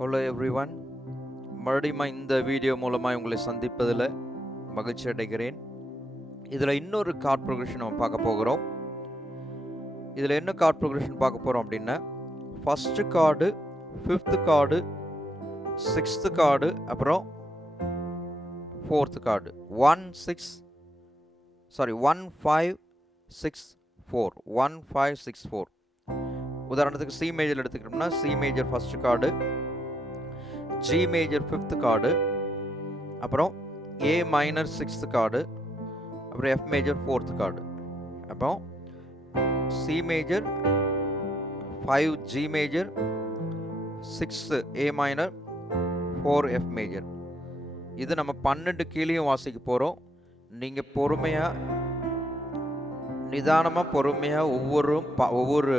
Hello everyone, மறுபடியும் இந்த வீடியோ மூலமாக உங்களை சந்திப்பதில் மகிழ்ச்சி அடைகிறேன். இதில் இன்னொரு கார்ட் ப்ரோக்ரஷன் நம்ம பார்க்க போகிறோம். இதில் என்ன கார்ட் ப்ரோக்ரஷன் பார்க்க போகிறோம் அப்படின்னா, first card, fifth card, sixth card, அப்புறம் ஃபோர்த்து கார்டு. 1564. உதாரணத்துக்கு சி மேஜர் எடுத்துக்கிட்டோம்னா, C major first card, G major fifth card, அப்புறம் ஏ மைனர் சிக்ஸ்த் கார்டு, அப்புறம் எஃப் மேஜர் ஃபோர்த் கார்டு. அப்புறம் சி மேஜர் 5 ஜி மேஜர் 6 ஏ மைனர் 4 F major. இது நம்ம 12 கீழையும் வாசிக்க போகிறோம். நீங்கள் பொறுமையாக நிதானமாக பொறுமையாக ஒவ்வொரு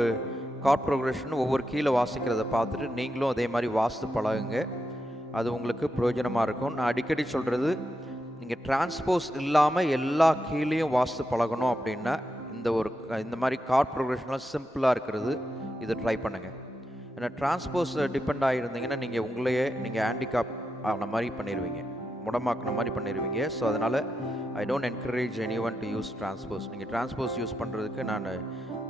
கார்ட் ப்ரோக்ரஷனும் ஒவ்வொரு கீழே வாசிக்கிறத பார்த்துட்டு நீங்களும் அதே மாதிரி வாசித்து பழகுங்க. அது உங்களுக்கு பிரயோஜனமாக இருக்கும். நான் அடிக்கடி சொல்கிறது, நீங்கள் டிரான்ஸ்போஸ் இல்லாமல் எல்லா கீழேயும் வாசித்து பழகணும் அப்படின்னா இந்த மாதிரி கார்ட் ப்ரோக்ரஷன்லாம் சிம்பிளாக இருக்கிறது, இதை ட்ரை பண்ணுங்கள். ஏன்னா டிரான்ஸ்போஸ் டிபெண்ட் ஆகியிருந்தீங்கன்னா நீங்கள் ஹேண்டிகாப் ஆன மாதிரி பண்ணிடுவீங்க, முடமாக்கின மாதிரி பண்ணிடுவீங்க. ஸோ அதனால் I don't encourage anyone to use transpose. நீங்கள் டிரான்ஸ்போஸ் யூஸ் பண்ணுறதுக்கு நான்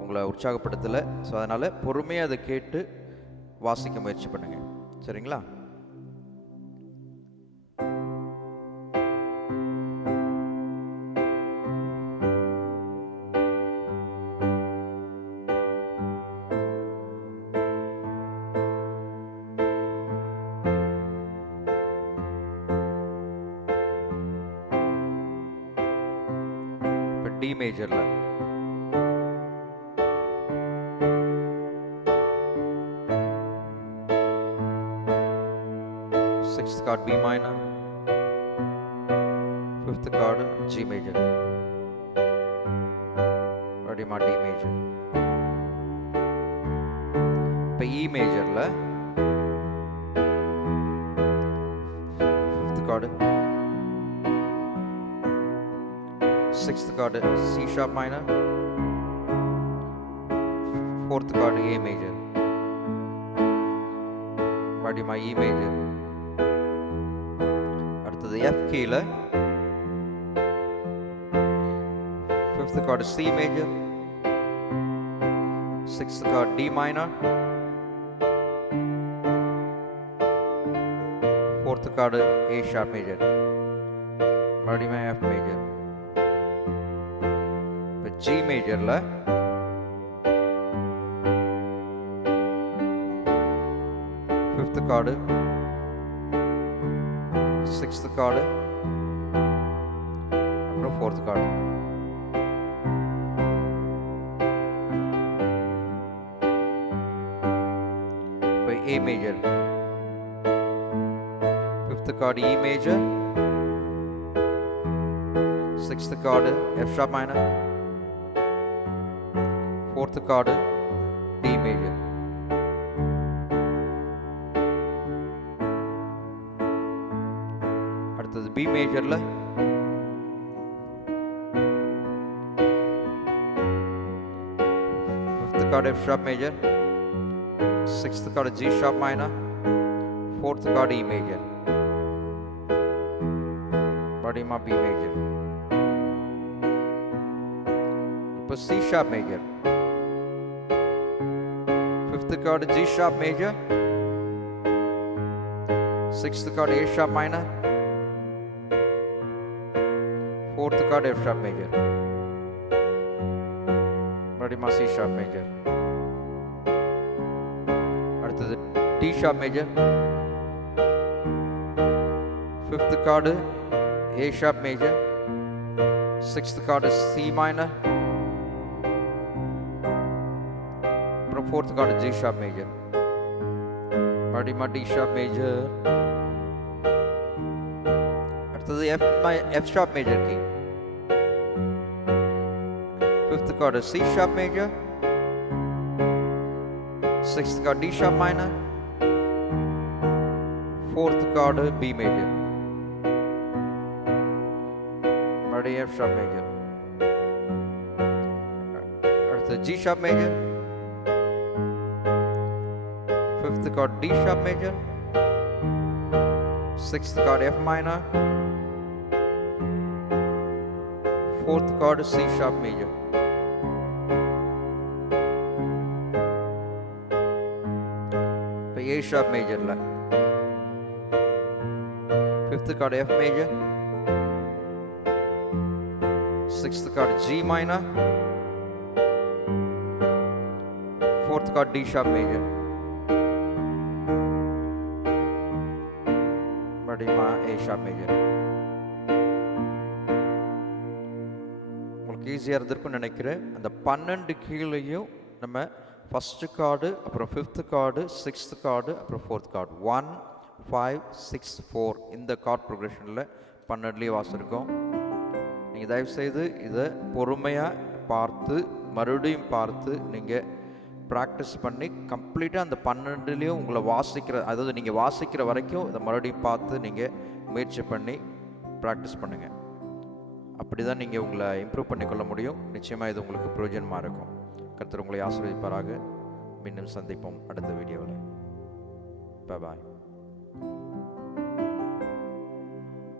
உங்களை உற்சாகப்படுத்தலை. ஸோ அதனால் பொறுமையாக அதை கேட்டு வாசிக்க முயற்சி பண்ணுங்கள், சரிங்களா? டி மேஜரில் sixth chord B minor, fifth chord G major, மறுபடியும் டி மேஜர். இப்போ இ மேஜரில் fifth chord, sixth chord C sharp minor, fourth chord A major, மறுபடியும் இ மேஜர். அடுத்தது எஃப் கீழ fifth chord C major, sixth chord D minor, fourth chord A sharp major, மறுபடியும் F major. G மேஜர்ல fifth chord, sixth chord, அப்புறம் fourth chord. இப்போ A major, fifth chord E major, sixth card F sharp minor, fourth chord D major. அடுத்தது B மேஜர்ல fifth chord F sharp major, sixth chord G sharp minor, fourth chord E major, மறுபடியும் B major. இப்போ C sharp major, fifth chord G sharp major, sixth chord A sharp minor, fourth chord F sharp major, மறுபடியும் C sharp major. அடுத்தது D sharp major, fifth chord A sharp major, sixth chord C minor, fourth chord G sharp major, மறுபடியும் D sharp major. அடுத்தது F sharp major key, fifth chord C sharp major, sixth chord D sharp minor, fourth chord B major, மறுபடியும் F sharp major. அடுத்தது G sharp major, fifth chord D sharp major, 6th chord F minor, 4th chord C sharp major. இப்போ A sharp majorல 5th chord F major, 6th chord G minor, 4th chord D sharp major. மறுபடியும் A sharp major. உங்களுக்கு ஈஸியாக இருந்திருக்கும்னு நினைக்கிறேன். அந்த 12 கீழையும் நம்ம ஃபஸ்ட்டு கார்டு, அப்புறம் 5th கார்டு, 6th கார்டு, அப்புறம் 4th கார்டு, 1 5 6 4 இந்த கார்ட் ப்ரொக்ரெஷனில் 12லேயே வாசிருக்கோம். நீங்கள் தயவுசெய்து இதை பொறுமையாக பார்த்து மறுபடியும் பார்த்து நீங்கள் ப்ராக்டிஸ் பண்ணி கம்ப்ளீட்டாக அந்த 12லேயும் உங்களை வாசிக்கிற, அதாவது நீங்கள் வாசிக்கிற வரைக்கும் இதை மறுபடியும் பார்த்து நீங்கள் முயற்சி பண்ணி ப்ராக்டிஸ் பண்ணுங்கள். அப்படி தான் நீங்கள் உங்களை இம்ப்ரூவ் பண்ணிக்கொள்ள முடியும். நிச்சயமாக இது உங்களுக்கு பிரயோஜனமாக இருக்கும். கர்த்தர் உங்களை ஆசீர்வதிப்பாராக. மீண்டும் சந்திப்போம் அடுத்த வீடியோவில். பாய்.